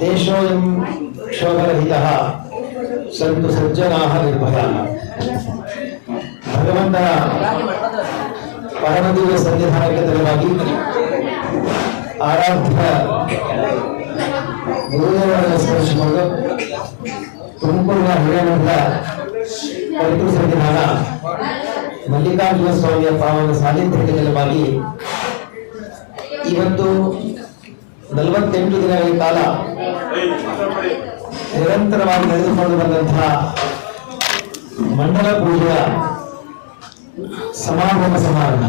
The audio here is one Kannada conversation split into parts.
ದೇಶೋಯಂ ಕ್ಷೋಭರಹಿತಃ ಸಂತು ಸಜ್ಜನಾಃ ನಿರ್ಭಯಾಃ. ಭಗವಂತನ ಪರಮದಿವ್ಯ ಸನ್ನಿಧಾನಕ್ಕೆ ತಲೆವಾಗಿ ಆರಾಧ್ಯ ಗುರುದೇವರನ್ನು ಸ್ಮರಿಸಿಕೊಂಡು ತುಮಕೂರಿನ ಹಿರೇಮಠದ ಪವಿತ್ರ ಸನ್ನಿಧಾನ ಮಲ್ಲಿಕಾರ್ಜುನ ಸ್ವಾಮಿಯ ಪಾವನ ಸಾನ್ನಿಧ್ಯಕ್ಕೆ ತಲೆವಾಗಿ ಇವತ್ತು 48 ದಿನಗಳ ಕಾಲ ನಿರಂತರವಾಗಿ ನಡೆದುಕೊಂಡು ಬಂದಂತಹ ಮಂಡಲ ಪೂಜೆಯ ಸಮಾರೋಪ ಸಮಾರಂಭ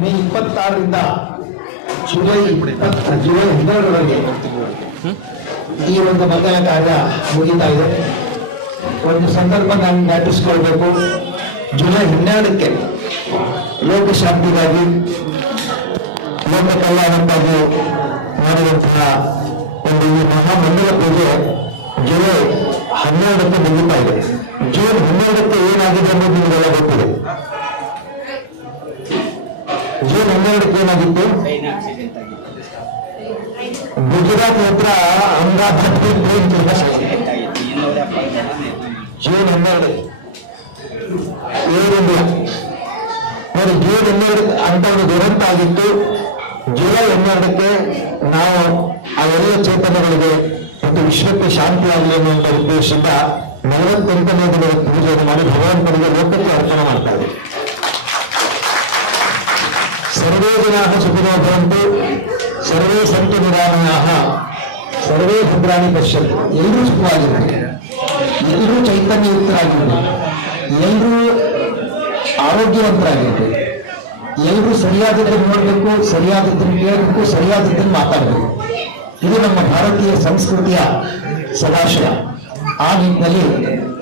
ಮೇ 26ರಿಂದ ಜುಲೈ 12ರವರೆಗೆ ಈ ಒಂದು ಮಂಗಲ ಕಾರ್ಯ ಮುಗಿತಾ ಇದೆ. ಒಂದು ಸಂದರ್ಭ ನಾನು ಜ್ಞಾಪಿಸಿಕೊಳ್ಬೇಕು. ಜುಲೈ 12ಕ್ಕೆ ಲೋಕಶಾಂತಿಗಾಗಿ ಲೋಕ ಕಲ್ಯಾಣಕ್ಕಾಗಿ ಮಾಡುವಂತಹ ಒಂದು ಈ ಮಹಾಮಂಡಲ ಪೂಜೆ ಜುಲೈ 12ಕ್ಕೆ ಮುಗಿತಾ ಇದೆ. ಜೂನ್ 12ಕ್ಕೆ ಏನಾಗಿದೆ ಅನ್ನೋದು ನಿಮಗೆಲ್ಲ ಗೊತ್ತಿದೆ. ಜೂನ್ 12ಕ್ಕೆ ಏನಾಗಿತ್ತು? ಗುಜರಾತ್ ಹತ್ರ ಅಹಮದಾಬಾದ್ ಜೂನ್ 12 ಏರ್ ಇಂಡಿಯಾ ನೋಡಿ. ಜೂನ್ 12 ಅಂತ ಒಂದು ದುರಂತ ಆಗಿತ್ತು. ಜುಲೈ 12ಕ್ಕೆ ನಾವು ಆ ಎಲ್ಲ ಚೇತನಗಳಿಗೆ ಮತ್ತು ವಿಶ್ವಕ್ಕೆ ಶಾಂತಿ ಆಗಲಿ ಅನ್ನುವಂಥ ಉದ್ದೇಶದಿಂದ 48ನೇ ದಿನದ ಪೂಜೆಯನ್ನು ಮಾಡಿ ಭಗವಂತನಿಗೆ ಲೋಕಕ್ಕೆ ಅರ್ಪಣೆ ಮಾಡ್ತಾ ಇದೆ. ಸರ್ವೇ ಜನಾಃ ಸುಖಿನೋ ಭವಂತು, ಸರ್ವೇ ಸಂತು ನಿರಾಮಯಾಃ, ಸರ್ವೇ ಭದ್ರಾಣಿ ಪಶ್ಯಂತು. ಎಲ್ಲರೂ ಸುಖವಾಗಿರ್ತಾರೆ, ಎಲ್ಲರೂ ಚೈತನ್ಯಯುಕ್ತರಾಗಿರ್ತಾರೆ, ಎಲ್ಲರೂ ಆರೋಗ್ಯವಂತರಾಗಿರ್ತಾರೆ, ಎಲ್ಲರೂ ಸರಿಯಾದದ್ದನ್ನು ನೋಡಬೇಕು, ಸರಿಯಾದದ್ದನ್ನು ಕೇಳಬೇಕು, ಸರಿಯಾದದ್ದನ್ನು ಮಾತಾಡಬೇಕು. ಇದು ನಮ್ಮ ಭಾರತೀಯ ಸಂಸ್ಕೃತಿಯ ಸದಾಶಯ. ಆ ನಿಟ್ಟಿನಲ್ಲಿ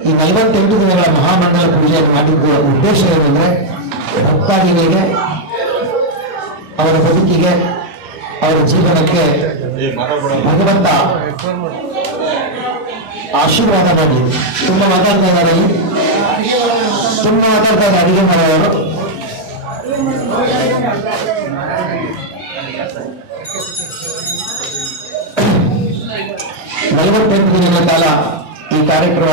ಈ 48 ದಿನಗಳ ಮಹಾಮಂಡಲ ಪೂಜೆಯನ್ನು ಮಾಡಿದ್ದ ಉದ್ದೇಶ ಏನೆಂದರೆ ಭಕ್ತಾದಿಗಳಿಗೆ, ಅವರ ಬದುಕಿಗೆ, ಅವರ ಜೀವನಕ್ಕೆ ಭಗವಂತ ಆಶೀರ್ವಾದ ಮಾಡಿ. ತುಂಬ ಮಾತಾಡ್ತಾ ಇದ್ದಾರೆ, ತುಂಬ ಮಾತಾಡ್ತಾ ಇದ್ದಾರೆ ಅಡಿಗೆ ಮಾಡೋರು. ನಲವತ್ತೆಂಟು ದಿನಗಳ ಕಾಲ ಈ ಕಾರ್ಯಕ್ರಮ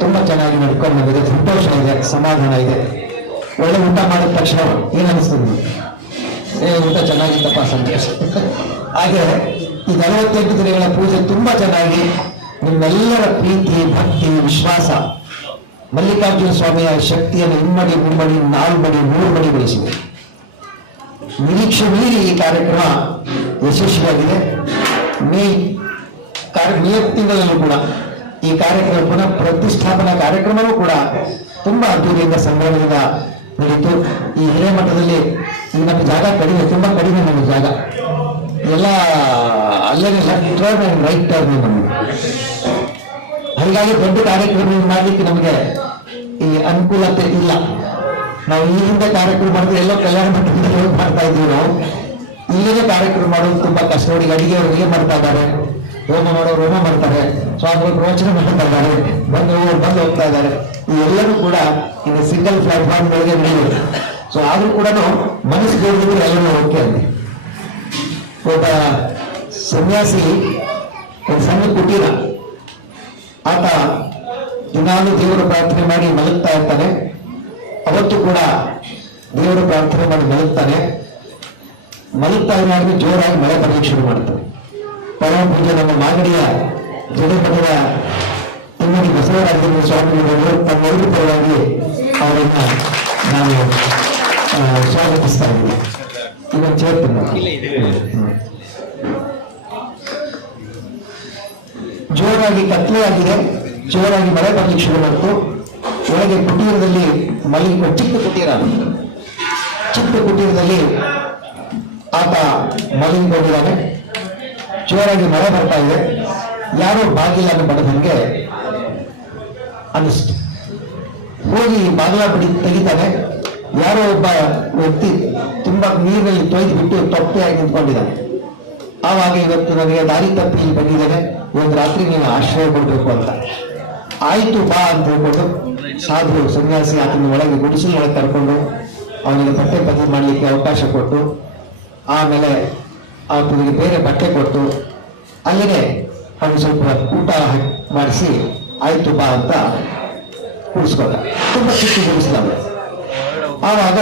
ತುಂಬಾ ಚೆನ್ನಾಗಿ ನಡ್ಕೊಂಡು ಬಂದಿದೆ. ಸಂತೋಷ ಇದೆ, ಸಮಾಧಾನ ಇದೆ. ಒಳ್ಳೆ ಊಟ ಮಾಡಿದ ತಕ್ಷಣ ಏನ್ ಅನಿಸ್ತದೆ? ಊಟ ಚೆನ್ನಾಗಿತ್ತಪ್ಪ, ಸಂತೋಷ. ಹಾಗೆ ಈ 48 ದಿನಗಳ ಪೂಜೆ ತುಂಬಾ ಚೆನ್ನಾಗಿ ನಿಮ್ಮೆಲ್ಲರ ಪ್ರೀತಿ, ಭಕ್ತಿ, ವಿಶ್ವಾಸ ಮಲ್ಲಿಕಾರ್ಜುನ ಸ್ವಾಮಿಯ ಶಕ್ತಿಯನ್ನು ಇಮ್ಮಡಿ, ಮುಮ್ಮಡಿ, 4 ಮಡಿ, 3 ಮಡಿ ಬೆಳೆಸಿದೆ. ನಿರೀಕ್ಷೆ ಮೀರಿ ಈ ಕಾರ್ಯಕ್ರಮ ಯಶಸ್ವಿಯಾಗಿದೆ. ಮೇ ತಿಂಗಳಲ್ಲೂ ಕೂಡ ಈ ಕಾರ್ಯಕ್ರಮ ಪುನಃ ಪ್ರತಿಷ್ಠಾಪನಾ ಕಾರ್ಯಕ್ರಮವೂ ಕೂಡ ತುಂಬಾ ಅದ್ದೂರಿಯಿಂದ ಸಂಭ್ರಮದಿಂದ ನಡೀತು. ಈ ಹಿರೇಮಠದಲ್ಲಿ ಈಗ ನಮ್ಮ ಜಾಗ ಕಡಿಮೆ, ತುಂಬಾ ಕಡಿಮೆ ನಮ್ಮ ಜಾಗ ಎಲ್ಲ ಅಲ್ಲೇ left turn and write turn ನಮಗೆ. ಹಾಗಾಗಿ ದೊಡ್ಡ ಕಾರ್ಯಕ್ರಮ ಮಾಡಲಿಕ್ಕೆ ನಮಗೆ ಈ ಅನುಕೂಲತೆ ಇಲ್ಲ. ನಾವು ಈ ಹಿಂದೆ ಕಾರ್ಯಕ್ರಮ ಮಾಡಿದ್ರೆ ಎಲ್ಲೋ ಕಲ್ಯಾಣ ಮಂಟಪದಲ್ಲಿ ಮಾಡ್ತಾ ಇದ್ದೀವಿ. ನಾವು ಇಲ್ಲಿಗೆ ಕಾರ್ಯಕ್ರಮ ಮಾಡೋದು ತುಂಬಾ ಕಷ್ಟ. ನೋಡಿ, ಅಡಿಗೆ ಅಡುಗೆ ಮಾಡ್ತಾ ಇದ್ದಾರೆ, ಹೋಮ ಮಾಡೋರು ಹೋಮ ಮಾಡ್ತಾರೆ, ಸ್ವಾಮಿಗಳು ಪ್ರವಚನ ಮಾಡ್ತಾ ಇದ್ದಾರೆ, ಬಂದು ಹೋಗ್ತಾ ಇದ್ದಾರೆ. ಈ ಎಲ್ಲರೂ ಕೂಡ ಇನ್ನು ಸಿಂಗಲ್ ಪ್ಲಾಟ್ಫಾರ್ಮ್ ಗಳಿಗೆ ನಡೆಯುತ್ತೆ. ಸೊ ಆದ್ರೂ ಕೂಡ ಮನಸ್ಸು ಗೆದ್ದಿದ್ರೆ ಎಲ್ಲರೂ ಓಕೆ ಅಂತ. ಒಬ್ಬ ಸನ್ಯಾಸಿ ಒಂದು ಸಣ್ಣ ಕುಟೀರ, ಆತ ದಿನಾಲು ದೇವರು ಪ್ರಾರ್ಥನೆ ಮಾಡಿ ಮಲಗ್ತಾ ಇರ್ತಾನೆ. ಅವತ್ತು ಕೂಡ ದೇವರು ಪ್ರಾರ್ಥನೆ ಮಾಡಿ ಮಲಗ್ತಾನೆ. ಮಲಗ್ತಾ ಇರುವಾಗ ಜೋರಾಗಿ ಮಳೆ ಬರಲಿಕ್ಕೆ ಶುರು ಮಾಡ್ತಾನೆ. ಪರಮ ಪೂಜೆ ನಮ್ಮ ಮಾಗಡಿಯ ಜಡಪದರ ಇಮ್ಮಡಿ ಬಸವರಾಜೇಂದ್ರ ಸ್ವಾಮಿಗಳು ತಮ್ಮ ಪರವಾಗಿ ಅವರನ್ನ ನಾವು ಸ್ವಾಗತಿಸ್ತಾ ಇದ್ದೀವಿ. ಇವತ್ತು ಸೇರ್ತೀನಿ. ಜೋರಾಗಿ ಕತ್ಲೆ ಆಗಿದೆ, ಜೋರಾಗಿ ಮಳೆ ಬರಲಿಕ್ಕೆ ಶುರು ಮಾಡ್ತು. ಒಳಗೆ ಕುಟೀರದಲ್ಲಿ ಚಿಕ್ಕ ಕುಟೀರದಲ್ಲಿ ಆತ ಮಲಗಿಕೊಂಡಿದ್ದಾನೆ. ಜೋರಾಗಿ ಮಳೆ ಬರ್ತಾ ಇದೆ. ಯಾರೋ ಬಾಗಿಲನ್ನು ಬಡದಂಗೆ ಅನ್ನಿಸ್ತು. ಹೋಗಿ ಬಾಗಿಲ ತೆಗಿತಾನೆ. ಯಾರೋ ಒಬ್ಬ ವ್ಯಕ್ತಿ ತುಂಬಾ ನೀರಿನಲ್ಲಿ ತೊಯ್ದು ಬಿಟ್ಟು ತೊಪ್ಪೆಯಾಗಿ ನಿಂತ್ಕೊಂಡಿದ್ದಾನೆ. ಆವಾಗ ಇವತ್ತು ನನಗೆ ದಾರಿ ತಪ್ಪಿ ಬಂದಿದ್ದೇನೆ, ಒಂದು ರಾತ್ರಿ ನೀನು ಆಶ್ರಯ ಕೊಡ್ಬೇಕು ಅಂತ. ಆಯ್ತು ಬಾ ಅಂತ ಹೇಳ್ಕೊಂಡು ಸಾಧು ಸನ್ಯಾಸಿ ಆತನ ಒಳಗೆ ಗುಡಿಸಲು ಒಳಗೆ ಕರ್ಕೊಂಡು ಅವನಿಗೆ ಬಟ್ಟೆ ಬದಲು ಮಾಡಲಿಕ್ಕೆ ಅವಕಾಶ ಕೊಟ್ಟು ಆಮೇಲೆ ಆತನಿಗೆ ಬೇರೆ ಬಟ್ಟೆ ಕೊಟ್ಟು ಅಲ್ಲಿಗೆ ಅವನು ಸ್ವಲ್ಪ ಊಟ ಮಾಡಿಸಿ ಆಯ್ತು ಬಾ ಅಂತ ಕೂಡಿಸ್ಕೊಂಡ. ತುಂಬ ಚಿಕ್ಕ ಗುಡಿಸಿದವರು. ಆವಾಗ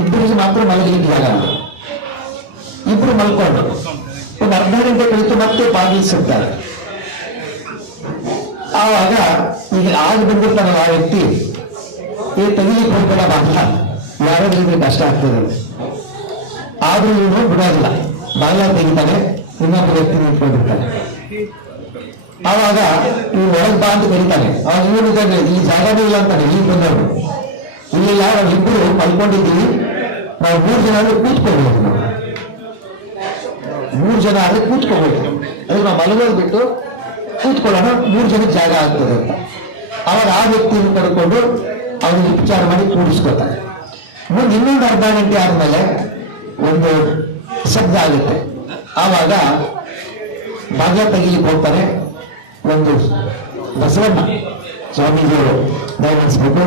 ಇಬ್ಬರಿಗೆ ಮಾತ್ರ ಮಲಗಲಿಕ್ಕೆ ಜಾಗ ಅಲ್ಲ. ಇಬ್ರು ಮಲ್ಕೊಂಡು ಒಂದು ಅರ್ಧ ಗಂಟೆ ಕಳಿತು ಮತ್ತೆ ಬಾಗಿಲಿಸುತ್ತಾರೆ. ಆವಾಗ ಈಗ ಆಗ ಬಂದಿರ್ತಾನಲ್ಲ ಆ ವ್ಯಕ್ತಿ ತೆಗಿಲಿಕ್ಕೆ ಹೋಗ್ಬೇಡ ಬಾಗಿಲ, ಯಾರಾದ್ರೂ ಕಷ್ಟ ಆಗ್ತದೆ. ಆದ್ರೂ ಇವನು ಬಿಡೋದಿಲ್ಲ, ಬಾಗಿಲ ತೆಗಿತಾನೆ, ಇನ್ನೊಬ್ಬ ವ್ಯಕ್ತಿ ನಿಂತ್ಕೊಂಡಿರ್ತಾನೆ. ಆವಾಗ ಇವ್ರು ಒಳಗೆ ಬಾ ಅಂತ ಕರೀತಾನೆ. ಅವಾಗ ಇವನಿದ್ದಾನೆ, ಈ ಜಾಗನೇ ಇಲ್ಲ ಅಂತಾನೆ. ಇಲ್ಲಿ ಬಂದವರು ಇಲ್ಲಿಲ್ಲ, ನಾವಿಬ್ಬರು ಮಲ್ಕೊಂಡಿದ್ದೀವಿ, ನಾವು 3 ಜನ ಆದ್ರೆ ಕೂತ್ಕೋಬಹುದು. ನಾವು 3 ಜನ ಆದ್ರೆ ಕೂತ್ಕೋಬಹುದು. ಅದು ನಾವು ಮಲಗೋದು ಬಿಟ್ಟು ಕೂತ್ಕೊಳ್ಳೋಣ, 3 ಜನಕ್ಕೆ ಜಾಗ ಆಗ್ತದೆ ಅಂತ. ಅವಾಗ ಆ ವ್ಯಕ್ತಿಯನ್ನು ಕರ್ಕೊಂಡು ಅವನಿಗೆ ಉಪಚಾರ ಮಾಡಿ ಕೂಡಿಸ್ಕೊತಾನೆ. ಮುಂದೆ ಇನ್ನೊಂದು ಅರ್ಧ ಗಂಟೆ ಆದ್ಮೇಲೆ ಒಂದು ಶಬ್ದ ಆಗುತ್ತೆ. ಆವಾಗ ಬಾಗಿಲ ತೆಗಿಲಿಕ್ಕೆ ಹೋಗ್ತಾರೆ. ಒಂದು ಬಸವಣ್ಣ ಸ್ವಾಮೀಜಿಯವರು ದಯವಿಡಿಸ್ಬೇಕು.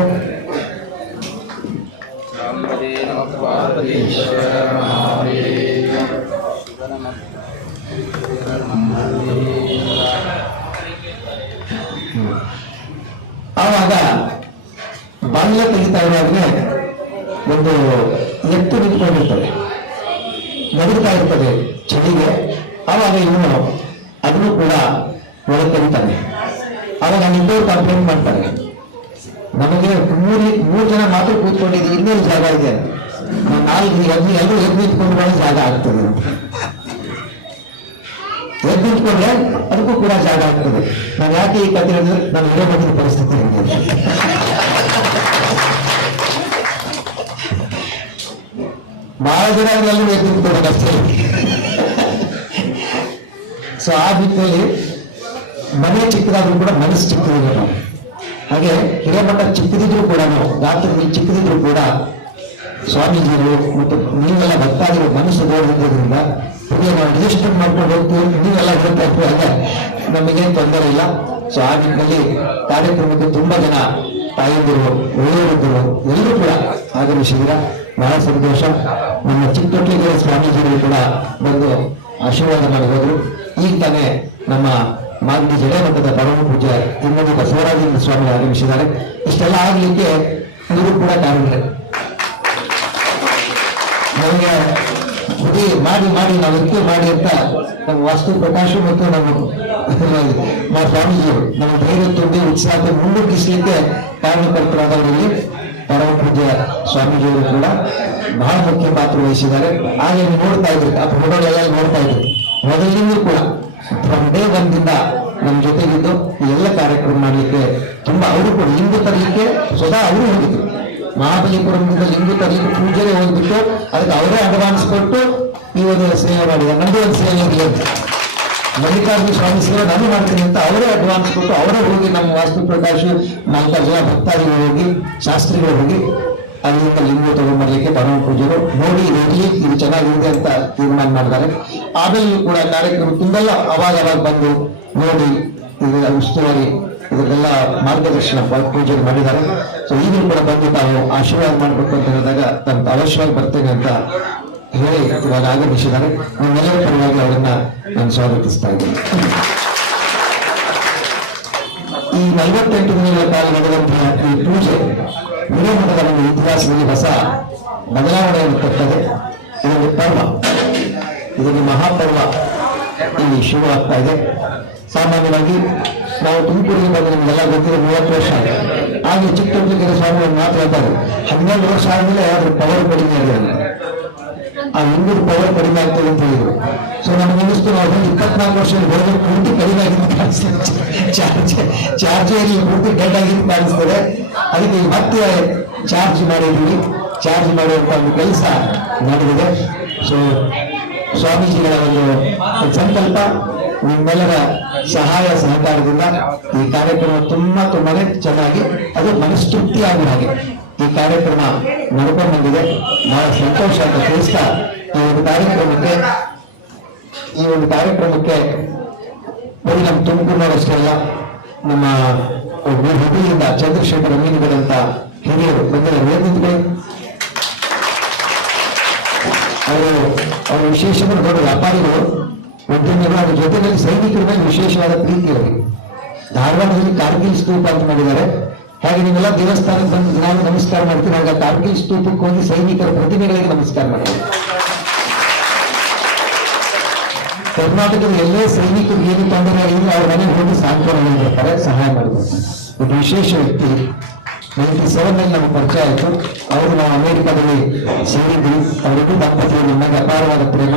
ಆವಾಗ ಬಾಗಿಲ ತೆಗಿತಾ ಇರೋದ್ರೆ ಒಂದು ಎತ್ತು ನಿಂತ್ಕೊಂಡಿರ್ತದೆ, ನಡುತ್ತಾ ಇರ್ತದೆ ಚಳಿಗೆ. ಆವಾಗ ಇವನು ಅದನ್ನು ಕೂಡ ಒಳಗೆ ತೆಗಿತಾನೆ. ಆವಾಗ ನಿಬ್ಬರು ಕಂಪ್ಲೇಂಟ್ ಮಾಡ್ತಾರೆ, ನಮಗೆ 3 ಜನ ಮಾತ್ರ ಕೂತ್ಕೊಂಡಿದ್ದೀವಿ, ಇನ್ನೇನು ಜಾಗ ಇದೆ, 4 ಎಲ್ಲರೂ ಎದ್ದು ನಿಂತ್ಕೊಂಡು ಜಾಗ ಆಗ್ತದೆ. ಎದ್ದು ನಿಂತ್ಕೊಂಡ್ರೆ ಅದಕ್ಕೂ ಕೂಡ ಜಾಗ ಆಗ್ತದೆ. ನಾನು ಯಾಕೆ ಈ ಕಥೆ ಹೇಳಿದ್ರೆ ನಾನು ಇರಬಹುದು ಪರಿಸ್ಥಿತಿ ಬಹಳ ಜನ ಎಲ್ಲರೂ ಎದ್ದು ನಿಂತ್ಕೊಳ್ಬೇಕಷ್ಟೇ. ಸೊ ಆ ನಿಟ್ಟಿನಲ್ಲಿ ಮನೆ ಚಿಕ್ಕದಾದ್ರೂ ಕೂಡ ಮನಸ್ಸು ಚಿಕ್ಕದಿಲ್ಲ ನಾವು. ಹಾಗೆ ಹಿರೇಮಠ ಚಿಕ್ಕದಿದ್ರು ಕೂಡ, ಗಾತ್ರದಲ್ಲಿ ಚಿಕ್ಕದಿದ್ರು ಕೂಡ ಸ್ವಾಮೀಜಿಗಳು ಮತ್ತು ನೀವೆಲ್ಲ ಭಕ್ತಾದಿಗಳು ಮನಸ್ಸು ದೊಡ್ಡದ್ರಿಂದ ಹೀಗೆ ನಾವು ರಿಜಿಸ್ಟರ್ ಮಾಡ್ಕೊಂಡು ಹೋಗ್ತೀವಿ, ನೀವೆಲ್ಲ ಹೇಳ್ತಾ ಇರುವಾಗ ನಮಗೇನು ತೊಂದರೆ ಇಲ್ಲ. ಸೊ ಆ ನಿಟ್ಟಿನಲ್ಲಿ ಕಾರ್ಯಕ್ರಮಕ್ಕೆ ತುಂಬಾ ಜನ ತಾಯಂದಿರು, ಒಳ್ಳೆಯವರು ಎಲ್ಲರೂ ಕೂಡ ಆಗಮಿಸಿದ್ರ, ಬಹಳ ಸಂತೋಷ. ನಮ್ಮ ಚಿಕ್ಕಟೊಟ್ಟಿಗೆ ಸ್ವಾಮೀಜಿಗಳು ಕೂಡ ಬಂದು ಆಶೀರ್ವಾದ ಮಾಡಿ ಹೋದ್ರು. ಈಗ ತಾನೇ ನಮ್ಮ ಮಾಗಡಿ ಜಡೆ ಮಠದ ಪರಮ ಪೂಜ್ಯ ತಿಮ್ಮಡಿ ಬಸವರಾಜೇಂದ್ರ ಸ್ವಾಮಿ ಆಗಮಿಸಿದ್ದಾರೆ. ಇಷ್ಟೆಲ್ಲ ಆಗ್ಲಿಕ್ಕೆ ಇವರು ಕೂಡ ಕಾರಣರೇ. ನಮಗೆ ಬುದ್ಧಿ ಮಾಡಿ ನಾವು ಇದಕ್ಕೆ ಮಾಡಿ ಅಂತ ನಮ್ಮ ವಾಸ್ತು ಪ್ರಕಾಶ ಮತ್ತು ನಮ್ಮ ಸ್ವಾಮೀಜಿಯವರು ನಮ್ಮ ಧೈರ್ಯ ತುಂಬಿ ಉತ್ಸಾಹ ಮುಂದಕ್ಕಿಸಲಿಕ್ಕೆ ಕಾರಣಕರ್ತರಾದವರಲ್ಲಿ ಪರಮ ಪೂಜ್ಯ ಸ್ವಾಮೀಜಿಯವರು ಕೂಡ ಬಹಳ ಮುಖ್ಯ ಪಾತ್ರ ವಹಿಸಿದ್ದಾರೆ. ಹಾಗೆ ನೋಡ್ತಾ ಇದ್ರು, ಆ ಫೋಟೋಗಳೆಲ್ಲ ನೋಡ್ತಾ ಇದ್ರು. ಮೊದಲಿನಿಂದ ಕೂಡ ಫ್ರಮ್ ಡೇ 1 ದಿಂದ ನಮ್ಮ ಜೊತೆಗಿದ್ದು ಈ ಎಲ್ಲ ಕಾರ್ಯಕ್ರಮ ಮಾಡಲಿಕ್ಕೆ ತುಂಬಾ, ಅವರು ಕೂಡ ಲಿಂಗು ತರಲಿಕ್ಕೆ ಸ್ವತಃ ಅವರು ಹೋಗಿದ್ರು. ಮಹಾಬಲಿಪುರದಿಂದ ಲಿಂಗು ತರಲಿಕ್ಕೆ ಪೂಜೆಗೆ ಹೋಗ್ಬಿಟ್ಟು ಅದಕ್ಕೆ ಅವರೇ ಅಡ್ವಾನ್ಸ್ ಕೊಟ್ಟು ಈ ಒಂದು ಸೇವೆ ಮಾಡಿದ್ದಾರೆ. ನಮ್ದು ಒಂದು ಸೇವೆ ಇರಲಿ ಅಂತ, ಮಲ್ಲಿಕಾರ್ಜುನ ಸ್ವಾಮಿ ಸೇವೆ ನಾನು ಮಾಡ್ತೀನಿ ಅಂತ ಅವರೇ ಅಡ್ವಾನ್ಸ್ ಕೊಟ್ಟು ಅವರೇ ಹೋಗಿ ನಮ್ಮ ವಾಸ್ತು ಪ್ರಕಾಶ 4 ಜನ ಭಕ್ತಾದಿಗಳು ಹೋಗಿ, ಶಾಸ್ತ್ರಿಗಳು ಹೋಗಿ ಅಲ್ಲಿಂದ ಲಿಂಗು ತಗೊಂಡ್ಬರ್ಲಿಕ್ಕೆ ಪರಮ ಪೂಜೆರು ನೋಡಿ ಹೋಗಿ ಇದು ಚೆನ್ನಾಗಿದೆ ಅಂತ ತೀರ್ಮಾನ ಮಾಡಿದ್ದಾರೆ. ಆಮೇಲೆ ಕೂಡ ಕಾರ್ಯಕ್ರಮ ತುಂಬೆಲ್ಲ ಅವಾಗ ಬಂದು ನೋಡಿ ಇದು ಉಸ್ತುವಾರಿ ಇದಕ್ಕೆಲ್ಲ ಮಾರ್ಗದರ್ಶನ ಪೂಜೆ ಮಾಡಿದ್ದಾರೆ. ಸೊ ಈಗಲೂ ಕೂಡ ಬಂದು ತಾವು ಆಶೀರ್ವಾದ ಮಾಡಬೇಕು ಅಂತ ಹೇಳಿದಾಗ ನಾನು ಅವಶ್ಯವಾಗಿ ಬರ್ತೇನೆ ಅಂತ ಹೇಳಿ ಇವಾಗ ಆಗಮಿಸಿದ್ದಾರೆ. ನಿಮ್ಮೆಲ್ಲರ ಪರವಾಗಿ ಅವರನ್ನ ನಾನು ಸ್ವಾಗತಿಸ್ತಾ ಇದ್ದೇನೆ. ಈ 48 ದಿನಗಳ ಕಾಲ ನಡೆದಂತಹ ಈ ಪೂಜೆ ಹಿರೇಮಠದ ಒಂದು ಇತಿಹಾಸದಲ್ಲಿ ಹೊಸ ಬದಲಾವಣೆಯನ್ನು ತರ್ತದೆ. ಇದೊಂದು ಪರ್ವ, ಇದೊಂದು ಮಹಾಪರ್ವ ಇಲ್ಲಿ ಶುರುವಾಗ್ತಾ ಇದೆ. ಸಾಮಾನ್ಯವಾಗಿ ನಾವು ತುಮಕೂರಿಗೆ ಬಂದು ನಿಮ್ಗೆಲ್ಲ ಗೊತ್ತಿದೆ 30 ವರ್ಷ ಹಾಗೆ ಚಿಕ್ಕಟೊಟ್ಟಿಗೆ ಸ್ವಾಮಿ ಒಂದು ಮಾತು ಹೇಳ್ತಾರೆ, 12 ವರ್ಷ ಆದ್ಮೇಲೆ ಅದ್ರ ಪವರ್ ಕಡಿಮೆ ಆಗಿದೆ, ಆ ಹಿಂದಿನ ಪವರ್ ಕಡಿಮೆ ಆಗ್ತದೆ ಅಂತ ಹೇಳಿದ್ರು. ಸೊ ನಮ್ಗೆ ಅನ್ನಿಸ್ತು ನಾವು 24 ವರ್ಷದಲ್ಲಿ ಬರೋದು ಪೂರ್ತಿ ಕಡಿಮೆ ಆಗಿದ್ದು ಕಾಣಿಸ್ತದೆ, ಚಾರ್ಜ್ ಪೂರ್ತಿ ಡೆಡ್ ಆಗಿದ್ದು ಕಾಣಿಸ್ತದೆ. ಅದಕ್ಕೆ ಮತ್ತೆ ಚಾರ್ಜ್ ಮಾಡಿದ್ದೀವಿ, ಚಾರ್ಜ್ ಮಾಡುವಂತ ಒಂದು ಕೆಲಸ ನಡೆದಿದೆ. ಸೊ ಸ್ವಾಮೀಜಿಗಳ ಒಂದು ಸಂಕಲ್ಪ, ನಿಮ್ಮೆಲ್ಲರ ಸಹಾಯ ಸಹಕಾರದಿಂದ ಈ ಕಾರ್ಯಕ್ರಮ ತುಂಬಾನೇ ಚೆನ್ನಾಗಿ, ಅದು ಮನಸ್ತೃಪ್ತಿ ಆಗುವ ಹಾಗೆ ಈ ಕಾರ್ಯಕ್ರಮ ನಡ್ಕೊಂಡು ಬಂದಿದೆ. ಬಹಳ ಸಂತೋಷ ಅಂತ ತಿಳಿಸ್ತಾ ಈ ಒಂದು ಕಾರ್ಯಕ್ರಮಕ್ಕೆ ಬರೀ ನಮ್ಮ ತುಮಕೂರಿನವರಷ್ಟೇ ಅಲ್ಲ, ನಮ್ಮ ಹುಬ್ಬಳ್ಳಿಯಿಂದ ಚಂದ್ರಶೇಖರ ಮೀನುಗಳಂತ ಹಿರಿಯರು ಬಂದಿದ್ದಾರೆ. ಅವರು ವಿಶೇಷವಾಗಿ ದೊಡ್ಡ ವ್ಯಾಪಾರಿಗಳು, ಉದ್ಯಮಿಗಳು, ಅದ್ರ ಜೊತೆಯಲ್ಲಿ ಸೈನಿಕರ ಮೇಲೆ ವಿಶೇಷವಾದ ಪ್ರೀತಿ ಅವರಿಗೆ. ಧಾರವಾಡದಲ್ಲಿ ಕಾರ್ಗಿಲ್ ಸ್ತೂಪ ಅಂತ ಮಾಡಿದ್ದಾರೆ. ಹಾಗೆ ನೀವೆಲ್ಲ ದೇವಸ್ಥಾನಕ್ಕೆ ಬಂದು ನಾವು ನಮಸ್ಕಾರ ಮಾಡ್ತೀವಿ, ಆಗ ಕಾರ್ಗಿಲ್ ಸ್ತೂಪಕ್ಕೆ ಹೋಗಿ ಸೈನಿಕರ ಪ್ರತಿಮೆಗಳಿಗೆ ನಮಸ್ಕಾರ ಮಾಡ್ತೀವಿ. ಕರ್ನಾಟಕದ ಎಲ್ಲೇ ಸೈನಿಕರು ಏನು ತೊಂದರೆ ಆಗಿದ್ರು ಅವ್ರ ಮನೆಗೆ ಹೋಗಿ ಸಾಂತ್ವನ ಹೇಳ್ತಾರೆ, ಸಹಾಯ ಮಾಡಬೇಕು. ಒಬ್ಬ ವಿಶೇಷ ವ್ಯಕ್ತಿ 97ನಲ್ಲಿ ನಮಗೆ ಪರಿಚಯ ಆಯಿತು. ಅವರು ನಾವು ಅಮೆರಿಕದಲ್ಲಿ ಸೇರಿದ್ವಿ. ಅವರಿಗೂ ದಂಪತಿಗಳು ನಮಗೆ ಅಪಾರವಾದ ಪ್ರೇಮ.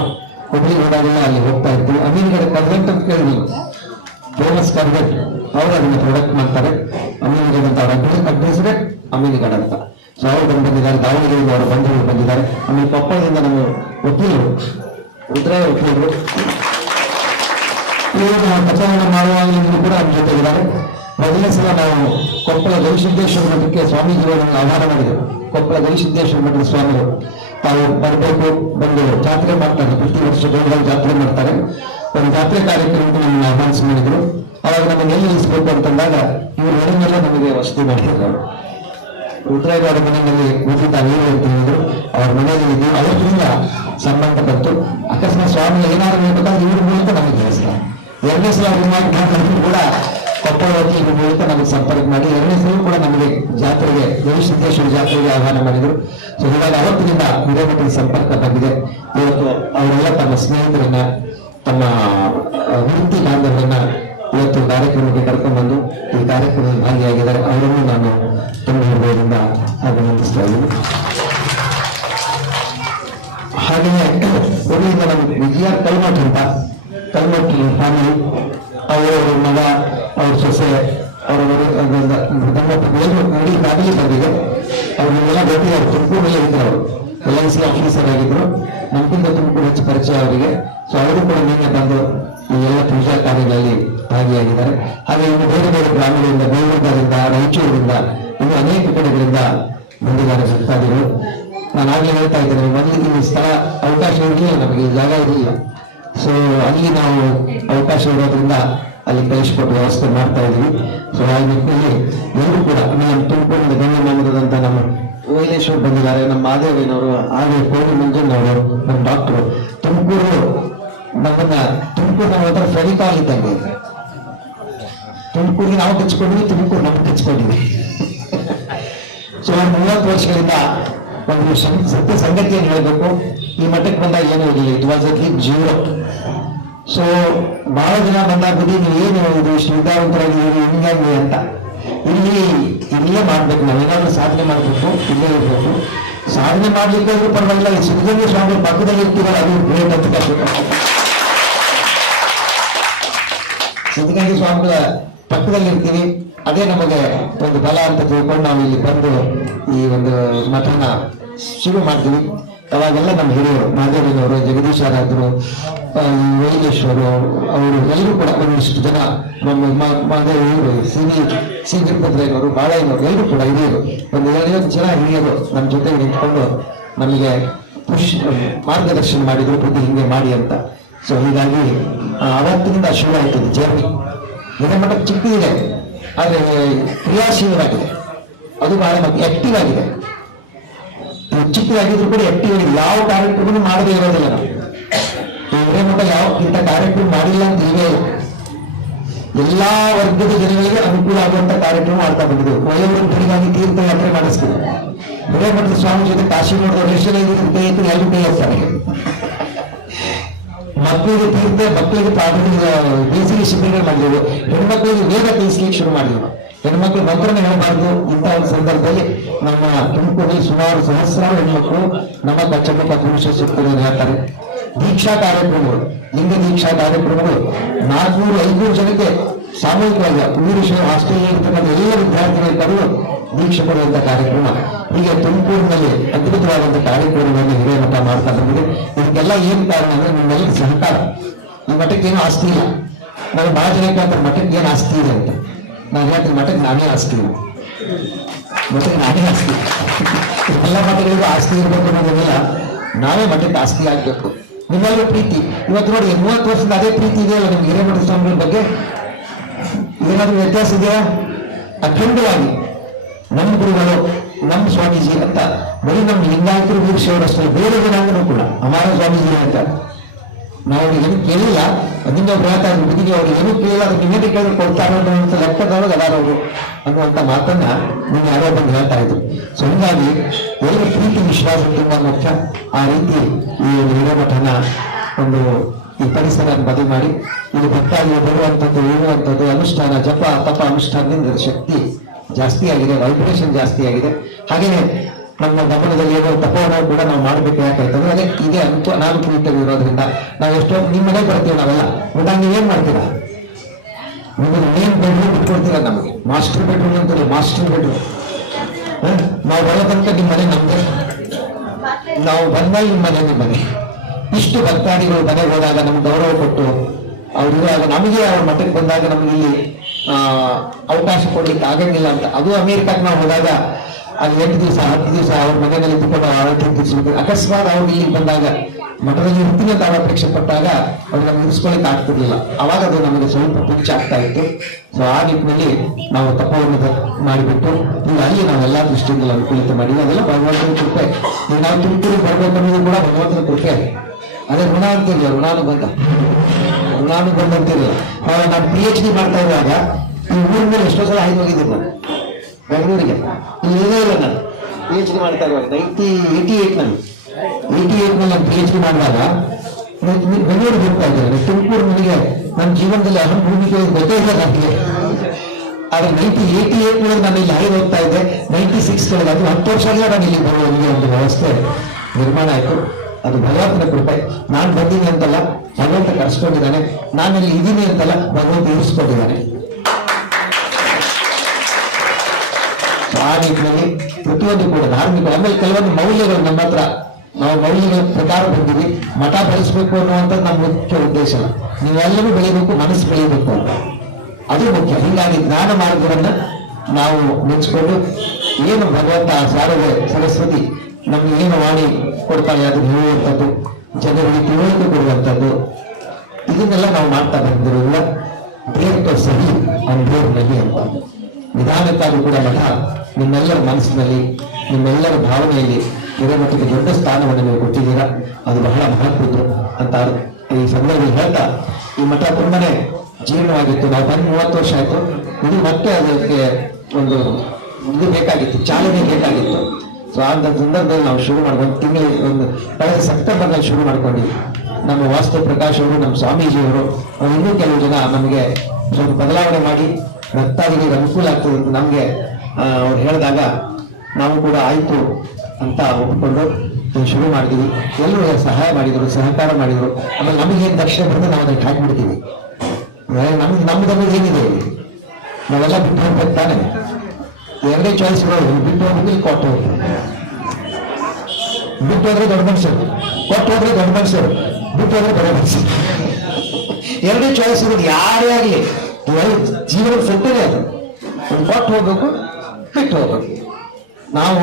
ಹುಬ್ಬಳ್ಳಿ ಹೋದಾಗೆಲ್ಲ ಅಲ್ಲಿ ಹೋಗ್ತಾ ಇದ್ವಿ. ಅಮೀನ್ಗಡ ಕರ್ವೆಂಟ್ ಅಂತ ಕೇಳಿದ್ವಿ, ಫೇಮಸ್ ಕರ್ವೆಂಟ್. ಅವರು ಅದನ್ನ ಪ್ರೊಡಕ್ಟ್ ಮಾಡ್ತಾರೆ. ಅಮೀನ್ಗಡ ಅಂತ ಅವರ ಅಡ್ರೆಸ್ರೆ ಅಮೀನ್ಗಡ ಅಂತ. ಸೊ ಅವರು ಬಂದಿದ್ದಾರೆ, ದಾವಣಗೆರೆಯಿಂದ ಅವರ ಬಂಧುಗಳು ಬಂದಿದ್ದಾರೆ. ಆಮೇಲೆ ಕೊಪ್ಪಳದಿಂದ ನಮ್ಮ ವಕೀಲರು, ರುದ್ರಾಯ ವಕೀಲರು, ಇವರು ನಾವು ಪ್ರಚಾರ ಮಾಡುವಾಗಲೂ ಕೂಡ ನಮ್ಮ ಜೊತೆಗಿದ್ದಾರೆ. ಮೊದಲನೇ ಸಲ ನಾವು ಕೊಪ್ಪಳ ಗವಿಸಿದ್ದೇಶ್ವರ ಮಠಕ್ಕೆ ಸ್ವಾಮೀಜಿಗಳನ್ನು ಆಹ್ವಾನ ಮಾಡಿದರು. ಕೊಪ್ಪಳ ಗವಿಸಿದ್ದೇಶ್ವರ ಮಠದ ಸ್ವಾಮಿಗಳು ತಾವು ಬರಬೇಕು, ಬಂದು ಜಾತ್ರೆ ಮಾಡ್ತಾರೆ. ಪ್ರತಿ ವರ್ಷ ದೇವರಲ್ಲಿ ಜಾತ್ರೆ ಮಾಡ್ತಾರೆ. ಒಂದು ಜಾತ್ರೆ ಕಾರ್ಯಕ್ರಮಕ್ಕೆ ನಮ್ಮನ್ನು ಆಹ್ವಾನಿಸಿ ಮಾಡಿದ್ರು. ಅವಾಗ ನಮಗೆ ಎಲ್ಲಿ ನಿಲ್ಲಿಸಬೇಕು ಅಂತಂದಾಗ ಇವರು ಮನೆಯಲ್ಲ ನಮಗೆ ವಸತಿ ಮಾಡ್ತಿದ್ರು. ರುದ್ರಾಯಗೌಡ ಮನೆಯಲ್ಲಿ ಕೂತಿದ್ದ ನೀರು ಅಂತ ಹೇಳಿದ್ರು. ಅವ್ರ ಮನೆಯಲ್ಲಿ ಇದ್ದೀವಿ. ಅವರಿಂದ ಸಂಬಂಧ ಬಂತು. ಅಕಸ್ಮಾತ್ ಸ್ವಾಮಿ ಏನಾದ್ರು ಹೇಳ್ಬೇಕಾದ್ರೆ ಇವ್ರ ಮೂಲಕ ನಮಗೆ ತಿಳಿಸ್ತಾರೆ. 2ನೇ ಸಲ ಕೂಡ ಕೊಪ್ಪಳ ವಕೀಲರ ಮೂಲಕ ನಮಗೆ ಸಂಪರ್ಕ ಮಾಡಿ 2ನೇ ಸಲ ಕೂಡ ನಮಗೆ ಜಾತ್ರೆಗೆ, ಗವಿಸಿದ್ದೇಶ್ವರ ಜಾತ್ರೆಗೆ ಆಹ್ವಾನ ಮಾಡಿದರು. ಸೊ ಹೀಗಾಗಿ ಅವತ್ತಿನಿಂದ ಹಿರೇಮಠದ ಸಂಪರ್ಕ ಬಂದಿದೆ. ಇವತ್ತು ಅವರೆಲ್ಲ ತಮ್ಮ ಸ್ನೇಹಿತರನ್ನ, ತಮ್ಮ ವೃತ್ತಿ ಬಾಂಧವರನ್ನ ಇವತ್ತು ಕಾರ್ಯಕ್ರಮಕ್ಕೆ ಕರ್ಕೊಂಡ್ಬಂದು ಈ ಕಾರ್ಯಕ್ರಮದಲ್ಲಿ ಭಾಗಿಯಾಗಿದ್ದಾರೆ. ಅವರನ್ನು ನಾನು ತುಂಬ ಹೃದಯದಿಂದ ಅಭಿನಂದಿಸ್ತಾ ಇದ್ದೀನಿ. ಹಾಗೆಯೇ ಒಬ್ಬರಿಂದ ನಮಗೆ ವಿಜಯ ಕಲ್ಮಠ ಅಂತ, ಕಲ್ಮಠ ಫ್ಯಾಮಿಲಿ, ಅವರ ಮಗ, ಅವ್ರ ಸೊಸೆ, ಅವರ ಇಡೀ ಫ್ಯಾಮಿಲಿ ಬಂದಿದೆ. ಅವ್ರನ್ನೆಲ್ಲ ಗೊತ್ತಿದ್ದಾರೆ. ತುಮಕೂರಲ್ಲಿ ಇದ್ರು, ಅವರು LIC ಆಫೀಸರ್ ಆಗಿದ್ರು. ನಮ್ಗಿಂತ ತುಮಕೂರು ಹೆಚ್ಚು ಪರಿಚಯ ಅವರಿಗೆ. ಸೊ ಅವರು ಕೂಡ ನಿನ್ನೆ ಬಂದು ಈ ಎಲ್ಲ ಪೂಜಾ ಕಾರ್ಯಗಳಲ್ಲಿ ಭಾಗಿಯಾಗಿದ್ದಾರೆ. ಹಾಗೆ ಇನ್ನು ಬೇರೆ ಬೇರೆ ಗ್ರಾಮಗಳಿಂದ, ಬೇಲೂರಿನಿಂದ, ರಾಯಚೂರಿನಿಂದ, ಇನ್ನು ಅನೇಕ ಕಡೆಗಳಿಂದ ಬಂದಿದ್ದಾರೆ ಭಕ್ತಾದಿಗಳು. ನಾನು ಆಗ್ಲೇ ಹೇಳ್ತಾ ಇದ್ದೇನೆ, ಮೊದಲಿಗೆ ಈ ಸ್ಥಳ ಅವಕಾಶ ಇರಲಿಲ್ಲ, ನಮಗೆ ಜಾಗ ಇರಲಿಲ್ಲ. ಸೊ ಅಲ್ಲಿ ನಾವು ಅವಕಾಶ ಇರೋದ್ರಿಂದ ಅಲ್ಲಿ ಕಳಿಸಿಕೊಟ್ಟು ವ್ಯವಸ್ಥೆ ಮಾಡ್ತಾ ಇದ್ವಿ. ಸೊ ಆ ನಿಟ್ಟಿನಲ್ಲಿ ಎಲ್ಲರೂ ಕೂಡ ನಮ್ಮ ತುಮಕೂರಿನ ಗಣ್ಯಮಾನ್ಯರಾದಂಥ ನಮ್ಮ ವೈಲೇಶ್ವರ್ ಬಂದಿದ್ದಾರೆ, ನಮ್ಮ ಮಾದೇವಿನವರು, ಹಾಗೆ ಕೋಡಿ ಮಂಜಣ್ಣವರು, ನಮ್ಮ ಡಾಕ್ಟರು. ತುಮಕೂರು ನಮ್ಮ ಹತ್ರ ಫೆವಿಕಾಲ್ ಇದ್ದಂಗೆ. ತುಮಕೂರಿಗೆ ನಾವು ಕಚ್ಕೊಂಡಿದ್ವಿ, ತುಮಕೂರು ನಮ್ಗೆ ಕಚ್ಕೊಂಡಿದ್ವಿ. ಸೊ 30 ವರ್ಷಗಳಿಂದ ಒಂದು ಸತ್ಯ ಸಂಗತಿಯನ್ನು ಹೇಳಬೇಕು. ಈ ಮಟ್ಟಕ್ಕೆ ಬಂದಾಗ ಏನೂ ಇರಲಿಲ್ಲ, it was at least 0. So ಬಹಳ ಜನ ಬಂದಾಗ ನೀವು ಏನು ಇದು ಇಷ್ಟು ವಿದ್ಯಾವಂತರಾಗಿದ್ದೀರಿ ಹಿಂಗಾಗಿ ಅಂತ. ಇಲ್ಲೇ ಮಾಡ್ಬೇಕು, ನಾವೇನಾದ್ರೂ ಸಾಧನೆ ಮಾಡಬೇಕು, ಇಲ್ಲೇ ಇರಬೇಕು. ಸಾಧನೆ ಮಾಡ್ಲಿಕ್ಕೆ ಆದ್ರೂ ಪರವಾಗಿಲ್ಲ. ಈ ಸಿದ್ಧಗಂಗಾ ಸ್ವಾಮಿ ಪಕ್ಕದಲ್ಲಿ ಇರ್ತೀವಲ್ಲ, ಅದು ಗ್ರೇಟ್ ಅಂತ ಸಿದ್ಧಗಂಗಾ ಸ್ವಾಮಿಗಳ ಪಕ್ಕದಲ್ಲಿ ಇರ್ತೀವಿ, ಅದೇ ನಮಗೆ ಒಂದು ಬಲ ಅಂತ ತಿಳ್ಕೊಂಡು ನಾವು ಇಲ್ಲಿ ಬಂದು ಈ ಒಂದು ಮಠನ ಶುರು ಮಾಡ್ತೀವಿ. ಅವಾಗೆಲ್ಲ ನಮ್ಮ ಹಿರಿಯರು, ಮಾದೇವಿನವರು, ಜಗದೀಶಾರಾದ್ರು, ವೈಲೇಶ್ವರು, ಅವರು ಎಲ್ಲರೂ ಕೂಡ ಒಂದಿಷ್ಟು ಜನ, ನಮ್ಮ ಮಾದೇವಿಯವರು, ಸಿ ತಿರುಪತಿರವರು, ಬಾಳಯ್ಯನವರು, ಎಲ್ಲರೂ ಕೂಡ ಹಿರಿಯರು, ಒಂದು 50 ಜನ ಹಿರಿಯರು ನಮ್ಮ ಜೊತೆ ನಿಂತ್ಕೊಂಡು ನಮಗೆ ಮಾರ್ಗದರ್ಶನ ಮಾಡಿದ್ರು, ಪ್ರತಿ ಹಿಂಗೆ ಮಾಡಿ ಅಂತ. ಸೊ ಹೀಗಾಗಿ ಅವತ್ತಿನಿಂದ ಶುರು ಆಯ್ತದೆ ಜರ್ನಿ. ಹಿರೇಮಠಕ್ಕೆ ಚಿಕ್ಕದಿದೆ, ಆದರೆ ಕ್ರಿಯಾಶೀಲವಾಗಿದೆ. ಅದು ಬಹಳ ಆಕ್ಟಿವ್ ಆಗಿದೆ. ಚಿಕ್ಕದಾಗಿದ್ರು ಕೂಡ ಆಕ್ಟಿವ್ ಆಗಿದೆ. ಯಾವ ಕಾರ್ಯಕ್ರಮ ಮಾಡದೇ ಇರೋದಿಲ್ಲ. ನಾವು ಹಿರೇಮಠ ಇಂಥ ಕಾರ್ಯಕ್ರಮ ಮಾಡಿಲ್ಲ ಅಂತ ಇವೇ ಎಲ್ಲಾ ವರ್ಗದ ಜನಗಳಿಗೆ ಅನುಕೂಲ ಆಗುವಂತ ಕಾರ್ಯಕ್ರಮ ಮಾಡ್ತಾ ಬಂದಿದ್ದು. ವಯೋವೃದ್ಧರಿಗಾಗಿ ತೀರ್ಥಯಾತ್ರೆ ಮಾಡಿಸ್ತೀವಿ. ಹಿರೇಮಠದ ಸ್ವಾಮಿ ಜೊತೆ ಕಾಶಿ ನೋಡಿದ ಕೈ ಎತ್ತು ಎಲ್ಲರೂ ಕೈ ಎತ್ತಾರೆ. ಮಕ್ಕಳಿಗೆ ತೀರ್ಥ, ಮಕ್ಕಳಿಗೆ ಬೇಸಿಗೆ ಶಿಬಿರಗಳು ಮಾಡಿದೆವು. ಹೆಣ್ಮಕ್ಳಿಗೆ ವೇದ ಕಲಿಸ್ಲಿಕ್ಕೆ ಶುರು ಮಾಡಿದೆವು. ಹೆಣ್ಮಕ್ಳು ಮಂತ್ರನ ಹೇಳಬಾರ್ದು. ಇಂಥ ಒಂದು ಸಂದರ್ಭದಲ್ಲಿ ನಮ್ಮ ತುಮಕೂರಲ್ಲಿ ಸುಮಾರು ಸಹಸ್ರಾರು ಹೆಣ್ಮಕ್ಳು ನಮ್ಮ ಚಂದ್ರಪ್ಪ ಪುರುಷ ಸೂಕ್ತವನ್ನು ಹೇಳ್ತಾರೆ. ದೀಕ್ಷಾ ಕಾರ್ಯಕ್ರಮಗಳು, ಲಿಂಗ ದೀಕ್ಷಾ ಕಾರ್ಯಕ್ರಮಗಳು 400-500 ಜನಕ್ಕೆ ಸಾಮೂಹಿಕವಾಗಿ ಊರಿಶ ಹಾಸ್ಟೆಲ್ ಇರ್ತಕ್ಕಂಥ ಎಲ್ಲ ವಿದ್ಯಾರ್ಥಿಗಳ ಕರೆದು ದೀಕ್ಷೆ ಕೊಡುವಂತ ಕಾರ್ಯಕ್ರಮ. ಹೀಗೆ ತುಮಕೂರಿನಲ್ಲಿ ಅದ್ಭುತವಾದಂಥ ಕಾರ್ಯಕ್ರಮವನ್ನು ಹಿರೇಮಠ ಮಾಡ್ತಾ ಬಂದಿದೆ. ಇದಕ್ಕೆಲ್ಲ ಏನ್ ಕಾರಣ ಅಂದ್ರೆ ನಿಮ್ಮೆಲ್ಲರ ಸಹಕಾರ. ಈ ಮಠಕ್ಕೆ ಏನು ಆಸ್ತಿ ಇಲ್ಲ. ನಾನು ಬಹಳ ಜನ ಕೇಳ್ತಾರೆ ಮಠಕ್ಕೆ ಏನು ಆಸ್ತಿ ಇದೆ ಅಂತ. ನಾನು ಹೇಳ್ತೀನಿ ಮಠಕ್ಕೆ ನಾನೇ ಆಸ್ತಿ ಇಲ್ಲ, ಮಠಕ್ಕೆ ನಾನೇ ಆಸ್ತಿ. ಎಲ್ಲ ಮಠಗಳಿಗೂ ಆಸ್ತಿ ಇರಬೇಕು ಅನ್ನೋದಿಲ್ಲ, ನಾವೇ ಮಠಕ್ಕೆ ಆಸ್ತಿ ಆಗ್ಬೇಕು. ನಿಮ್ಮೆಲ್ಲರೂ ಪ್ರೀತಿ ಇವತ್ತು ನೋಡಿ 30 ವರ್ಷದ ಅದೇ ಪ್ರೀತಿ ಇದೆಯಲ್ಲ ನಿಮ್ಗೆ ಹಿರೇಮಠ ಸ್ವಾಮಿಗಳ ಬಗ್ಗೆ. ಏನಾದ್ರೂ ವ್ಯತ್ಯಾಸ ಇದೆಯಾ? ಅಖಂಡವಾಗಿ ನಮ್ಮ ಗುರುಗಳು ನಮ್ಮ ಸ್ವಾಮೀಜಿ ಅಂತ ಬರೀ ನಮ್ಮ ಲಿಂಗಾಯತರು ವೀರಶೈವರಷ್ಟೇ ಬೇರೆ ಜನಾಂಗನೂ ಕೂಡ ಅಮಾರ ಸ್ವಾಮೀಜಿ ಅಂತ ನಾವು ಏನು ಕೇಳಿಲ್ಲ. ಅದನ್ನ ಹೇಳ್ತಾ ಬದುಕಿಗೆ ಅವ್ರಿಗೆ ಏನೂ ಕೇಳಿಲ್ಲ, ಅದು ನಿಮಗೆ ಕೇಳಿದ್ರೆ ಕೊಡ್ತಾರೆ ಅನ್ನುವಂಥ ಲೆಕ್ಕದೊಳಗೆ ಅದಾರವರು ಅನ್ನುವಂಥ ಮಾತನ್ನ ನೀವು ಯಾರೋ ಬಂದು ಹೇಳ್ತಾ ಇದ್ರು. ಸೊ ಹೀಗಾಗಿ ಎಲ್ಲರ ಪ್ರೀತಿ ವಿಶ್ವಾಸ ತುಂಬಾ ಮುಖ್ಯ. ಆ ರೀತಿ ಈ ಹಿರೇಮಠನ ಒಂದು ಈ ಪರಿಸರ ಬದಲು ಮಾಡಿ ಇದು ಭಕ್ತಾಗಿ ಬರುವಂಥದ್ದು ಹೇಳುವಂಥದ್ದು ಅನುಷ್ಠಾನ ಜಪ ತಪ ಅನುಷ್ಠಾನದಿಂದ ಶಕ್ತಿ ಜಾಸ್ತಿ ಆಗಿದೆ, ವೈಬ್ರೇಷನ್ ಜಾಸ್ತಿ ಆಗಿದೆ. ಹಾಗೆಯೇ ನಮ್ಮ ಗಮನದಲ್ಲಿ ಏನೋ ತಪೋವನ ಕೂಡ ನಾವು ಮಾಡಬೇಕು. ಯಾಕಂತಂದ್ರೆ ಅದೇ ಇದೇ ಅನಾನುಕೂಲತೆಗಳಿರೋದ್ರಿಂದ ನಾವು ಎಷ್ಟೋ ನಿಮ್ಮ ಮನೆಗೆ ಬರ್ತೀವಿ ನಾವೆಲ್ಲ ಊಟ ನೀವು ಏನ್ ಮಾಡ್ತೀರಾ? ನಿಮಗೆ ಮೇನ್ ಬೆಡ್ರೂಮ್ ಬಿಟ್ಕೊಡ್ತೀರಾ, ನಮಗೆ ಮಾಸ್ಟರ್ ಬೆಡ್ರೂಮ್ ಅಂತಾರೆ, ಮಾಸ್ಟರ್ ಬೆಡ್ರೂಮ್. ನಾವು ಬರೋ ತನಕ ನಿಮ್ಮ ಮನೆ ನಮ್ದೆ, ನಾವು ಬಂದಾಗ ನಿಮ್ಮ ಮನೆ. ಇಷ್ಟು ಭಕ್ತಾದಿಗಳು ಮನೆಗೆ ಹೋದಾಗ ನಮ್ಗೆ ಗೌರವ ಕೊಟ್ಟು ಅವ್ರಿರುವಾಗ ನಮಗೆ ಅವ್ರ ಮಠಕ್ಕೆ ಬಂದಾಗ ನಮ್ಗೆ ಇಲ್ಲಿ ಅವಕಾಶ ಕೊಡ್ಲಿಕ್ಕೆ ಆಗಂಗಿಲ್ಲ ಅಂತ. ಅದು ಅಮೆರಿಕಕ್ಕೆ ನಾವು ಹೋದಾಗ ಅಲ್ಲಿ 8 ದಿವಸ 10 ದಿವಸ ಅವ್ರ ಮನೆಯಲ್ಲಿ ಇದ್ದುಕೊಂಡು ಆರೋಗ್ಯ ಅಕಸ್ಮಾತ್ ಅವ್ರು ಇಲ್ಲಿಗೆ ಬಂದಾಗ ಮಠದಲ್ಲಿ ಇರ್ತೀನಿ ಅಂತ ಅಪೇಕ್ಷೆ ಪಟ್ಟಾಗ ಅವ್ರು ನಮ್ಗೆ ಇರಿಸ್ಕೊಳ್ಳಿಕ್ಕೆ ಆಗ್ತಿರ್ಲಿಲ್ಲ. ಅವಾಗ ಅದು ನಮಗೆ ಸ್ವಲ್ಪ ಪುಚ್ಚ ಆಗ್ತಾ ಇತ್ತು. ಸೊ ಆ ನಿಟ್ಟಿನಲ್ಲಿ ನಾವು ತಪವನ್ನು ಮಾಡಿಬಿಟ್ಟು ಈಗ ಅಲ್ಲಿ ನಾವೆಲ್ಲ ದೃಷ್ಟಿಯಿಂದ ಅನುಕೂಲತೆ ಮಾಡಿದ್ವಿ. ಅದೆಲ್ಲ ಭಗವಂತನ ಕೃಪೆ. ಈಗ ನಾವು ತುಮಕೂರಿಗೆ ಬರ್ಬೇಕು ಅನ್ನೋದು ಕೂಡ ಭಗವಂತನ ಕೃಪೆ. ಅದೇ ಋಣ ಅಂತಿರಲಿಲ್ಲ, ಋಣಾನುಬಂಧ ಅಂತಿರಲಿಲ್ಲ. ನಾನು PhD ಮಾಡ್ತಾ ಇರುವಾಗ ಈ ಊರ ಮೇಲೆ ಎಷ್ಟೋ ಸಲ ಹಾಯ್ದು ಹೋಗಿದ್ದೀನಿ ನಾನು ಬೆಂಗಳೂರಿಗೆ. ಇಲ್ಲೇ ಇಲ್ಲ ನಾನು PhD ಮಾಡ್ತಾ ಇರುವಾಗ 88ನಲ್ಲಿ ನಾನು PhD ಮಾಡುವಾಗ ಬೆಂಗಳೂರಿಗೆ ಹೋಗ್ತಾ ಇದ್ದೇನೆ. ತುಮಕೂರು ನನಗೆ ನನ್ನ ಜೀವನದಲ್ಲಿ ಅಹಂ ಭೂಮಿಗೆ ಗೊತ್ತೇ ಇಲ್ಲ ನನಗೆ. ಆದ್ರೆ 88ನಲ್ಲಿ ನಾನು ಇಲ್ಲಿ ಹಾಯ್ದು ಹೋಗ್ತಾ ಇದ್ದೆ. 96 ಅದು 10 ವರ್ಷ ಆಗಿಲ್ಲ ನಾನು ಇಲ್ಲಿ ಬರುವ ಒಂದು ವ್ಯವಸ್ಥೆ ನಿರ್ಮಾಣ ಆಯಿತು. ಅದು ಭಗವಂತನ ಕೃಪೆ. ನಾನು ಬಂದೀನಿ ಅಂತಲ್ಲ, ಭಗವಂತ ಕರೆಸ್ಕೊಂಡಿದ್ದಾನೆ. ನಾನಲ್ಲಿ ಇದ್ದೀನಿ ಅಂತಲ್ಲ, ಭಗವಂತ ಇರಿಸ್ಕೊಂಡಿದ್ದಾನೆ. ಆ ನಿಟ್ಟಿನಲ್ಲಿ ಪ್ರತಿಯೊಂದು ಕೂಡ ಧಾರ್ಮಿಕ ಆಮೇಲೆ ಕೆಲವೊಂದು ಮೌಲ್ಯಗಳು ನಮ್ಮ ಹತ್ರ ನಾವು ಮೌಲ್ಯಗಳ ಪ್ರಕಾರ ಬಂದಿವಿ. ಮಠ ಬೆಳೆಸ್ಬೇಕು ಅನ್ನುವಂಥದ್ದು ನಮ್ಮ ಮುಖ್ಯ ಉದ್ದೇಶ. ನೀವೆಲ್ಲರೂ ಬೆಳಿಬೇಕು, ಮನಸ್ಸು ಬೆಳಿಬೇಕು ಅಂತ, ಅದು ಮುಖ್ಯ. ಹೀಗಾಗಿ ಜ್ಞಾನ ಮಾರ್ಗವನ್ನ ನಾವು ಮೆಚ್ಚಿಕೊಂಡು ಏನು ಭಗವಂತ ಸಾರದೆ ಸರಸ್ವತಿ ನಮ್ಗೆ ಏನು ವಾಣಿ ಕೊಡ್ತಾಳೆ ಅದನ್ನು ಹೇಳುವಂಥದ್ದು, ಜನರಿಗೆ ತಿಳುವಳಿಕೆ ಕೊಡುವಂಥದ್ದು, ಇದನ್ನೆಲ್ಲ ನಾವು ಮಾಡ್ತಾ ಬಂದಿರೋದಿಲ್ಲ. ದೇವ್ರ ಸಹಿ ದೇವ್ರಲ್ಲಿ ಅಂತ ನಿಧಾನಕ್ಕಾದ್ರೂ ಕೂಡ ಮಠ ನಿಮ್ಮೆಲ್ಲರ ಮನಸ್ಸಿನಲ್ಲಿ ನಿಮ್ಮೆಲ್ಲರ ಭಾವನೆಯಲ್ಲಿ ಹಿರೇಮಠಕ್ಕೆ ದೊಡ್ಡ ಸ್ಥಾನವನ್ನು ನೀವು ಕೊಟ್ಟಿದ್ದೀರಾ. ಅದು ಬಹಳ ಮಹತ್ವದ್ದು ಅಂತ ಈ ಸಂದರ್ಭದಲ್ಲಿ ಹೇಳ್ತಾ, ಈ ಮಠ ತುಂಬಾನೇ ಜೀರ್ಣವಾಗಿತ್ತು. ನಾವು ಬಂದು 30 ವರ್ಷ ಆಯ್ತು. ಇದು ಮತ್ತೆ ಅದಕ್ಕೆ ಒಂದು ಇದು ಬೇಕಾಗಿತ್ತು, ಚಾಲನೆ ಬೇಕಾಗಿತ್ತು. ಸೊ ಅಂತ ಸಂದರ್ಭದಲ್ಲಿ ನಾವು ಶುರು ಮಾಡಿ ಒಂದು ಕಳೆದ ಸೆಪ್ಟೆಂಬರ್ನಲ್ಲಿ ಶುರು ಮಾಡ್ಕೊಂಡಿದ್ವಿ. ನಮ್ಮ ವಾಸ್ತು ಪ್ರಕಾಶ್ ಅವರು, ನಮ್ಮ ಸ್ವಾಮೀಜಿಯವರು, ಇನ್ನೂ ಕೆಲವು ಜನ ನಮಗೆ ಸ್ವಲ್ಪ ಬದಲಾವಣೆ ಮಾಡಿ ಭಕ್ತಾದಿಗಳಿಗೆ ಅನುಕೂಲ ಆಗ್ತದೆ ಅಂತ ನಮಗೆ ಅವ್ರು ಹೇಳಿದಾಗ ನಾವು ಕೂಡ ಆಯಿತು ಅಂತ ಒಪ್ಪಿಕೊಂಡು ಶುರು ಮಾಡಿದ್ವಿ. ಎಲ್ಲರೂ ಸಹಾಯ ಮಾಡಿದರು, ಸಹಕಾರ ಮಾಡಿದರು. ಆಮೇಲೆ ನಮಗೇನು ದಕ್ಷಿಣ ಬರ್ತದೆ ನಾವು ಅದಕ್ಕೆ ಹಾಕಿಬಿಡ್ತೀವಿ. ನಮ್ದು ಏನಿದೆ ನಾವೆಲ್ಲ ಬಿಟ್ಟು ಹೋಗ್ಬೇಕು ತಾನೆ. ಎರಡೇ ಚಾಯ್ಸ್ ಬಿಟ್ಟು ಹೋಗ್ಬೇಕು, ಕೊಟ್ಟು ಹೋಗ್ಬೇಕು. ಬಿಟ್ಟು ಹೋದ್ರೆ ದೊಡ್ಡ ಮನುಷ್ಯರು, ಕೊಟ್ಟು ಹೋದ್ರೆ ದೊಡ್ಡ ಮನುಷ್ಯರು, ಬಿಟ್ಟು ಹೋದ್ರೆ ಬಡ ಮನುಷ್ಯರು. ಎರಡೇ ಚಾಯ್ಸ್ ಇರೋದು ಯಾರೇ ಆಗಲಿ. ಜೀವನದ ಸತ್ಯವೇ ಅದು. ಒಂದು ಕೊಟ್ಟು ಹೋಗ್ಬೇಕು, ಬಿಟ್ಟು ಹೋಗ್ಬೇಕು. ನಾವು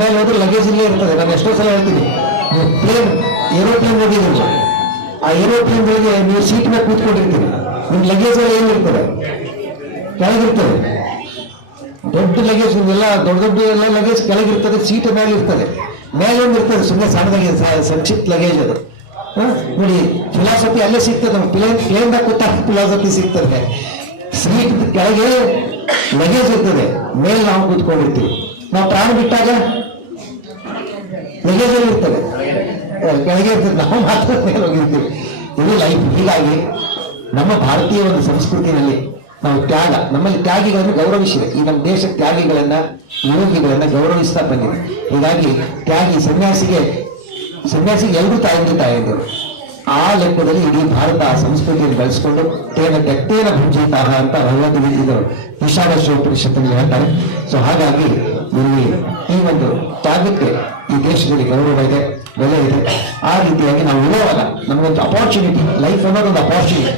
ಮೇಲೆ ಹೋದ್ರೆ ಲಗೇಜ್ ಇಲ್ಲೇ ಇರ್ತದೆ. ನಾನು ಎಷ್ಟೋ ಸಲ ಹೇಳ್ತೀನಿ, ನೀವು ಏರೋಪ್ಲೇನ್ ಹೋಗಿದ್ರಲ್ಲ, ಆ ಏರೋಪ್ಲೇನ್ಗಳಿಗೆ ನೀವು ಸೀಟ್ ಮೇಲೆ ಕೂತ್ಕೊಂಡಿರ್ತೀರಿ, ನಿಮ್ ಲಗೇಜ್ ಎಲ್ಲ ಏನಿರ್ತದೆ? ಕೆಳಗಿರ್ತದೆ. ದೊಡ್ಡ ಲಗೇಜ್ ಎಲ್ಲ ದೊಡ್ಡ ಎಲ್ಲ ಲಗೇಜ್ ಕೆಳಗಿರ್ತದೆ, ಸೀಟ್ ಮೇಲೆ ಇರ್ತದೆ. ಮೇಲೆ ಒಂದು ಇರ್ತದೆ ಸುಮ್ಮನೆ ಸಣ್ಣದಾಗಿ ಸಂಕ್ಷಿಪ್ತ ಲಗೇಜ್ ಅದು. ನೋಡಿ, ಫಿಲಾಸಫಿ ಅಲ್ಲೇ ಸಿಗ್ತದೆ. ನಮ್ಮ ಪ್ಲೇನ್ದಾಗ ಕೂತಾಗ ಫಿಲಾಸಫಿ ಸಿಗ್ತದೆ. ಸೀಟ್ ಕೆಳಗೆ ಲಗೇಜ್ ಇರ್ತದೆ, ಮೇಲೆ ನಾವು ಕೂತ್ಕೊಂಡಿರ್ತೀವಿ. ನಾವು ಪ್ರಾಣ ಬಿಟ್ಟಾಗ ಲಗೇಜ್ ಇರ್ತದೆ, ಕೆಳಗೆ ಇರ್ತದೆ, ನಾವು ಮಾತ್ರ ಮೇಲೆ ಹೋಗಿರ್ತೀವಿ. ಇದು ಲೈಫ್. ಹೀಗಾಗಿ ನಮ್ಮ ಭಾರತೀಯ ಒಂದು ಸಂಸ್ಕೃತಿನಲ್ಲಿ ನಾವು ತ್ಯಾಗ, ನಮ್ಮಲ್ಲಿ ತ್ಯಾಗಿಗಳನ್ನು ಗೌರವಿಸಿದೆ. ಈ ನಮ್ಮ ದೇಶ ತ್ಯಾಗಿಗಳನ್ನ, ಯೋಗಿಗಳನ್ನ ಗೌರವಿಸ್ತಾ ಬಂದಿದೆ. ಹೀಗಾಗಿ ಸನ್ಯಾಸಿಗೆ ಎಲ್ಲರೂ ತಾಯಿದ್ದರು. ಆ ಲೆಕ್ಕದಲ್ಲಿ ಇಡೀ ಭಾರತ ಆ ಸಂಸ್ಕೃತಿಯನ್ನು ಬೆಳೆಸ್ಕೊಂಡು ತೆಕ್ತೇನ ಭುಂಜಿತಾಹ ಅಂತ ಭಗವದ್ಗೀತೆಗಳು ಈಶಾವಾಸ್ಯೋಪನಿಷತ್ತಿನಲ್ಲಿ ಹೇಳ್ತಾರೆ. ಸೊ ಹಾಗಾಗಿ ಇಲ್ಲಿ ಈ ಒಂದು ತ್ಯಾಗಕ್ಕೆ ಈ ದೇಶದಲ್ಲಿ ಗೌರವ ಇದೆ, ಬೆಲೆ ಇದೆ. ಆ ರೀತಿಯಾಗಿ ನಾವು ಇರುವಾಗ ನಮಗೊಂದು ಅಪಾರ್ಚುನಿಟಿ, ಲೈಫ್ ಅನ್ನೋದೊಂದು ಅಪಾರ್ಚುನಿಟಿ.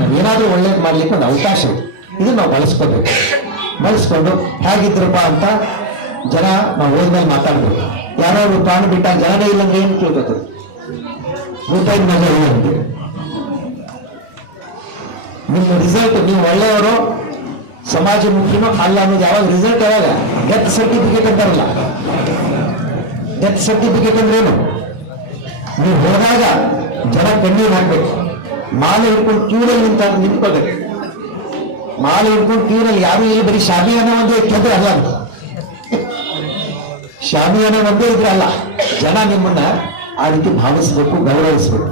ನಾವೇನಾದ್ರೂ ಒಳ್ಳೇದು ಮಾಡ್ಲಿಕ್ಕೆ ಒಂದು ಅವಕಾಶ ಇದೆ. ಇದನ್ನ ನಾವು ಬಳಸ್ಕೊಂಡು ಹೇಗಿದ್ರಪ್ಪ ಅಂತ ಜನ ನಾವು ಹೋದ್ಮೇಲೆ ಮಾತಾಡ್ಬೇಕು. ಯಾರು ಪ್ರಾಣ ಬಿಟ್ಟಾಗ ಜನನೇ ಇಲ್ಲಂದ್ರೆ ಏನು ತಿಳ್ಕೊತಾರೆ? ರೂಪಾಯಿ ಮಜ ಇಲ್ಲ ಅಂತ. ನಿಮ್ಮ ರಿಸಲ್ಟ್ ನೀವು ಒಳ್ಳೆಯವರು ಸಮಾಜಮುಖಿನೋ ಅಲ್ಲ ಅನ್ನೋದು ಯಾವಾಗ ರಿಸಲ್ಟ್ ಯಾವಾಗ ಡೆತ್ ಸರ್ಟಿಫಿಕೇಟ್ ಅಂತಾರಲ್ಲ, ಡೆತ್ ಸರ್ಟಿಫಿಕೇಟ್ ಅಂದ್ರೆ ಏನು? ನೀವು ಹೋದಾಗ ಜನ ಕಣ್ಣೀರು ಹಾಕ್ಬೇಕು, ಮಾಲೆ ಹಿಡ್ಕೊಂಡು ಕ್ಯೂರಲ್ಲಿ ನಿಂತ್ಕೊಳ್ಬೇಕು. ಮಾಲೆ ಹಿಡ್ಕೊಂಡು ಕ್ಯೂರಲ್ಲಿ ಯಾರು ಇಲ್ಲಿ ಬರೀ ಶಾಮಿಯಾನ ಒಂದೇ ಇದ್ರೆ ಅಲ್ಲ, ಅದು ಶಾಮಿಯಾನ ಒಂದೇ ಇದ್ರೆ ಅಲ್ಲ, ಜನ ನಿಮ್ಮನ್ನ ಆ ರೀತಿ ಭಾವಿಸ್ಬೇಕು, ಗೌರವಿಸ್ಬೇಕು.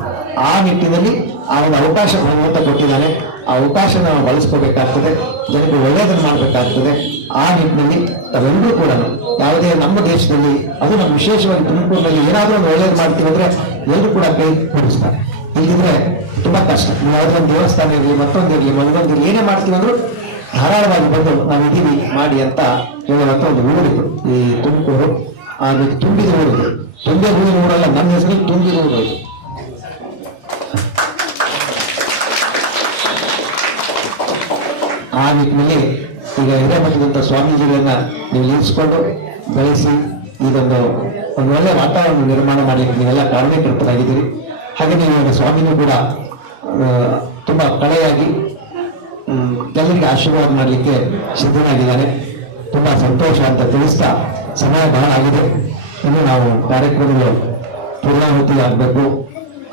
ಆ ನಿಟ್ಟಿನಲ್ಲಿ ಆ ಒಂದು ಅವಕಾಶ ಭಗವಂತ ಕೊಟ್ಟಿದ್ದಾನೆ, ಆ ಅವಕಾಶ ನಾವು ಬಳಸ್ಕೋಬೇಕಾಗ್ತದೆ, ಜನಕ್ಕೆ ಒಳ್ಳೆಯದನ್ನು ಮಾಡಬೇಕಾಗ್ತದೆ. ಆ ನಿಟ್ಟಿನಲ್ಲಿ ನಾವೆಲ್ಲರೂ ಕೂಡ ಯಾವುದೇ ನಮ್ಮ ದೇಶದಲ್ಲಿ, ಅದು ನಮ್ಮ ವಿಶೇಷವಾಗಿ ತುಮಕೂರಿನಲ್ಲಿ ಏನಾದರೂ ಒಂದು ಒಳ್ಳೇದು ಮಾಡ್ತೀವಿ ಅಂದ್ರೆ ಎಲ್ಲರೂ ಕೂಡ ಕೈ ಕೊಡಿಸ್ತಾರೆ. ಇಲ್ಲಿದ್ರೆ ತುಂಬಾ ಕಷ್ಟ. ನೀವು ಯಾವುದೋ ಒಂದು ದೇವಸ್ಥಾನ ಇರಲಿ, ಮತ್ತೊಂದಿರಲಿ, ಮತ್ತೊಂದಿರಲಿ, ಏನೇ ಮಾಡ್ತೀವಿ ಅಂದ್ರೂ ಧಾರಾಳವಾಗಿ ಬಂದು ನಾವು ಇದೀವಿ ಮಾಡಿ ಅಂತ ಹೇಳುವಂತ ಒಂದು ಊರಿತ್ತು ಈ ತುಮಕೂರು. ಅದಕ್ಕೆ ತುಂಬಿದ ಊರು, ತುಂಬೆ ಹೂವಿನ ಊರಲ್ಲ, ನನ್ನ ಹೆಸರಲ್ಲಿ ತುಂಬಿದ ಊರು ಇದು. ಆ ನಿಟ್ಟಿನಲ್ಲಿ ಈಗ ಹಿರೇಮಠದಂತ ಸ್ವಾಮೀಜಿಗಳನ್ನ ನೀವು ನಿಲ್ಲಿಸ್ಕೊಂಡು ಬೆಳೆಸಿ ಇದೊಂದು ಒಂದು ಒಳ್ಳೆ ವಾತಾವರಣ ನಿರ್ಮಾಣ ಮಾಡಲಿಕ್ಕೆ ನೀವೆಲ್ಲ ಕಾರಣೀಕರ್ತರಾಗಿದ್ದೀರಿ. ಹಾಗೆ ನೀವು ಸ್ವಾಮಿನೂ ಕೂಡ ತುಂಬಾ ಕಳೆಯಾಗಿ ಎಲ್ಲರಿಗೆ ಆಶೀರ್ವಾದ ಮಾಡಲಿಕ್ಕೆ ಸಿದ್ಧನಾಗಿದ್ದಾನೆ. ತುಂಬಾ ಸಂತೋಷ ಅಂತ ತಿಳಿಸ್ತಾ, ಸಮಯ ಬಹಳ ಆಗಿದೆ, ಇನ್ನು ನಾವು ಕಾರ್ಯಕ್ರಮಗಳು ಪೂರ್ಣಾಹುತಿ ಆಗಬೇಕು,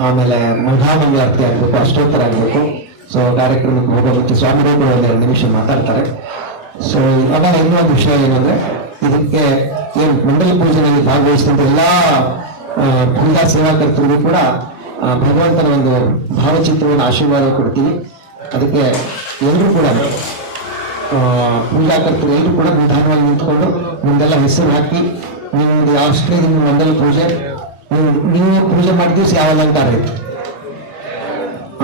ಆಮೇಲೆ ಮಹಾಮಂಗಳಾರತಿ ಆಗಬೇಕು, ಅಷ್ಟೋತ್ತರ ಆಗಬೇಕು. ಸೊ ಕಾರ್ಯಕ್ರಮಕ್ಕೆ ಹೋಗೋ ಮುಂಚೆ ಸ್ವಾಮಿಗಳು ಒಂದೆರಡು ನಿಮಿಷ ಮಾತಾಡ್ತಾರೆ. ಸೊ ಆಮೇಲೆ ಇನ್ನೊಂದು ವಿಷಯ ಏನಂದ್ರೆ, ಇದಕ್ಕೆ ಏನು ಮಂಡಲ ಪೂಜೆಯಲ್ಲಿ ಭಾಗವಹಿಸಿದಂತ ಎಲ್ಲಾ ಪೂಜಾ ಸೇವಾಕರ್ತರಿಗೂ ಕೂಡ ಭಗವಂತನ ಒಂದು ಭಾವಚಿತ್ರವನ್ನು ಆಶೀರ್ವಾದ ಕೊಡ್ತೀವಿ. ಅದಕ್ಕೆ ಎಲ್ಲರೂ ಕೂಡ ಪೂಜಾಕರ್ತರು ಎಲ್ಲರೂ ಕೂಡ ನಿಧಾನವಾಗಿ ನಿಂತ್ಕೊಂಡು ನಿಮ್ದೆಲ್ಲ ಹೆಸರು ಹಾಕಿ, ನಿಮ್ದು ಯಾವಷ್ಟೇ ನಿಮ್ಮ ಮಂಡಲ ಪೂಜೆ, ನೀವು ಪೂಜೆ ಮಾಡಿದ ದಿವಸ ಯಾವ ಅಲಂಕಾರ ಇತ್ತು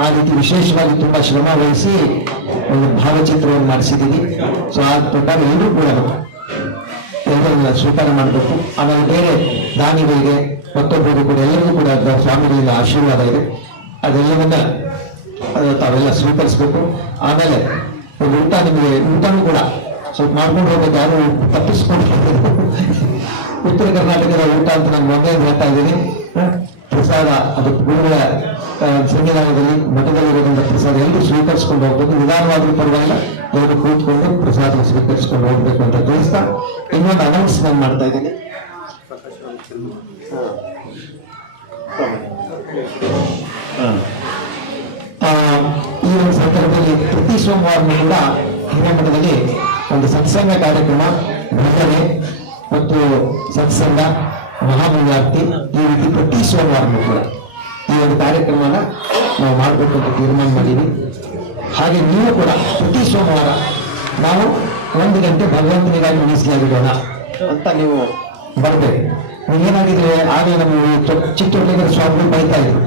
ಆ ರೀತಿ ವಿಶೇಷವಾಗಿ ತುಂಬಾ ಶ್ರಮ ವಹಿಸಿ ಒಂದು ಭಾವಚಿತ್ರವನ್ನು ಮಾಡಿಸಿದ್ದೀವಿ. ಸೊ ಆ ಪ್ರಕಾರ ಎಲ್ಲರೂ ಕೂಡ ಎಲ್ಲರನ್ನ ಸ್ವೀಕಾರ ಮಾಡಬೇಕು. ಆಮೇಲೆ ಬೇರೆ ದಾನಿಗಳಿಗೆ ಮತ್ತೊಬ್ಬರು ಕೂಡ ಎಲ್ಲರಿಗೂ ಕೂಡ ಸ್ವಾಮಿಗಳಿಂದ ಆಶೀರ್ವಾದ ಇದೆ, ಅದೆಲ್ಲವನ್ನ ತಾವೆಲ್ಲ ಸ್ವೀಕರಿಸಬೇಕು. ಆಮೇಲೆ ಒಂದು ಊಟ, ನಿಮಗೆ ಊಟನೂ ಕೂಡ ಸ್ವಲ್ಪ ಮಾಡ್ಕೊಂಡು ಹೋಗ್ಬೇಕು, ಯಾರು ತಪ್ಪಿಸ್ಕೊಂಡು ಉತ್ತರ ಕರ್ನಾಟಕದ ಊಟ ಅಂತ ನಾನು ಮೊನ್ನೆ ಹೇಳ್ತಾ ಇದ್ದೀನಿ. ಪ್ರಸಾದ ಅದು ಗುರುಗಳ ಸಂವಿಧಾನದಲ್ಲಿ ಮಠದಲ್ಲಿರೋದ್ರಿಂದ ಪ್ರಸಾದ ಎಲ್ಲರೂ ಸ್ವೀಕರಿಸ್ಕೊಂಡು ಹೋಗ್ಬೇಕು. ನಿಧಾನವಾದ್ರೂ ಪರವಾಗಿಲ್ಲ, ಎಲ್ಲರೂ ಕೂತ್ಕೊಂಡು ಪ್ರಸಾದ ಸ್ವೀಕರಿಸ್ಕೊಂಡು ಹೋಗ್ಬೇಕು ಅಂತ ತಿಳಿಸ್ತಾ ಇನ್ನೊಂದು ಅನೌನ್ಸ್ ನಾನು ಮಾಡ್ತಾ ಇದ್ದೀನಿ. ಈ ಒಂದು ಸಂದರ್ಭದಲ್ಲಿ ಪ್ರತಿ ಸೋಮವಾರನೂ ಕೂಡ ಹಿರೇಮಠದಲ್ಲಿ ಒಂದು ಸತ್ಸಂಗ ಕಾರ್ಯಕ್ರಮ, ಭಜನೆ ಮತ್ತು ಸತ್ಸಂಗ, ಮಹಾಮಂಗಳಾರತಿ, ಈ ರೀತಿ ಪ್ರತಿ ಸೋಮವಾರನೂ ಕೂಡ ಈ ಒಂದು ಕಾರ್ಯಕ್ರಮನ ನಾವು ಮಾಡಬೇಕು ಅಂತ ತೀರ್ಮಾನ ಮಾಡಿದ್ವಿ. ಹಾಗೆ ನೀವು ಕೂಡ ಪ್ರತಿ ಸೋಮವಾರ ನಾವು 1 ಗಂಟೆ ಭಗವಂತನಿಗಾಗಿ ಮೀಸಲಾಗಿಡೋಣ ಅಂತ ನೀವು ಬರಬೇಕು. ನೀವೇನಾಗಿದ್ರೆ ಆಗಲೇ ನಮ್ಮ ಚಿತ್ತೂರ್ಲಿಂಗರ ಸ್ವಾಮಿಗಳು ಬೈತಾ ಇದ್ರು,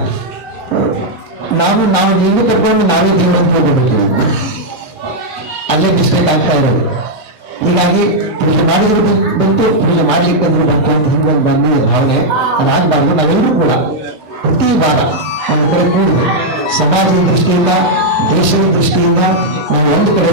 ನಾವು ನೀವು ಕರ್ಕೊಂಡು ನಾವೇ ಜೀವನ ಹೋಗ್ಬೇಕು, ಅಲ್ಲೇ ಮಿಸ್ಟೇಕ್ ಆಗ್ತಾ ಇರೋದು. ಹೀಗಾಗಿ ಪೂಜೆ ಮಾಡಿದ್ರು ಬಂತು, ಪೂಜೆ ಮಾಡ್ಲಿಕ್ಕೆ ಅಂದ್ರೂ ಬಂತು ಅಂತ ಹಿಂಗೆ ಬಂದು ಭಾವನೆ ಅದಾಗಬಾರ್ದು. ನಾವೆಲ್ಲರೂ ಕೂಡ ಪ್ರತಿ ವಾರ ಒಂದು ಕಡೆ ಕೂಡಿದೆ, ಸಮಾಜದ ದೃಷ್ಟಿಯಿಂದ, ದೇಶದ ದೃಷ್ಟಿಯಿಂದ ನಾವು ಒಂದು ಕಡೆ